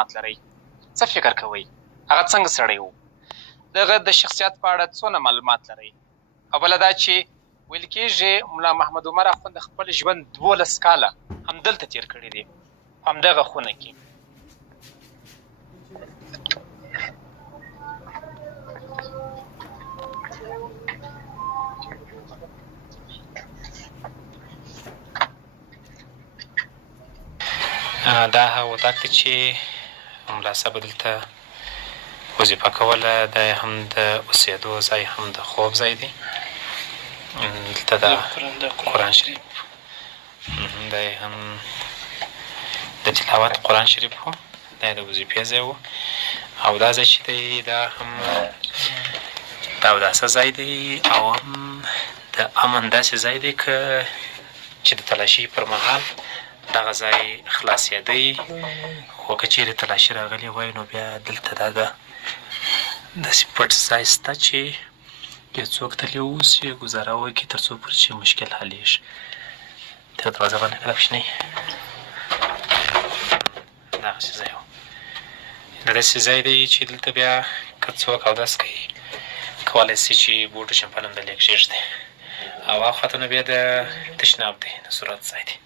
معلومات لرئ؟ څه فکر کوئ هغه څنګه سړی و؟ د هغه د شخصیت په اړه څونه معلومات لرئ؟ او بله دا چې ویل کېږي ملا محمد عمر اخوند د خپل ژوند 12 کاله همدلته تېر کړي دي په همدغه خونه کې. دا هغه اتاق دی چې ملا صاحب دلته وظیفه کوله. دا یې هم د اوسېدو ځای هم د خوب ځای دی. دلته د قرآن شریف دا یې هم د تلاوت قرآن شریف و. دا یې د وظیفې ځای و. او دا ځای چې دی دا هم د اوداسه ځای دی او هم د امن داسې ځای دی که چې د تلاشي پر مهال دغه ځای خلاصېدی. خو که چېرې تلاشي راغلی وای نو بیا دلته دا ده داسې پټ ځای شته چې یو څوک تللی اوسي ګزاره وکړي تر څو پورې چې مشکل حلېږي. تېره دروازه بنده کړه کوچنۍ. دغسې ځای و. دا داسې ځای دی چې دلته بیا که څوک اودس کوي کولی شي چې بوټ او چمپل هم دلې کښېږدي. او هاخوا ته نو بیا د تشناب دی د صورت ځای دی.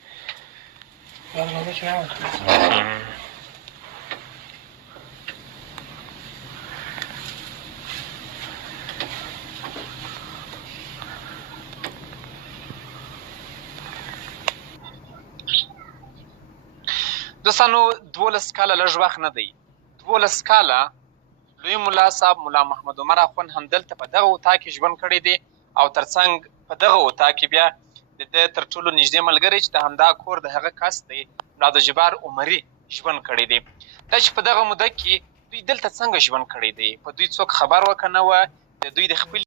دوستانو 12 کاله لږ وخت نه دی. 12 کاله لوی ملا صاحب ملا محمد عمر اخوند همدلته په دغه اتاق کې ژوند کړی دی او ترڅنګ په دغه اتاق کې بیا د ده تر ټولو نږدې ملګری چې د همدا کور د هغه کس دی ملا عبدالجبار عمري ژوند کړی دی. دا چې په دغه موده کې دوی دلته څنګه ژوند کړی دی په دوی څوک خبر وکه نه وه. د دوی د خپلې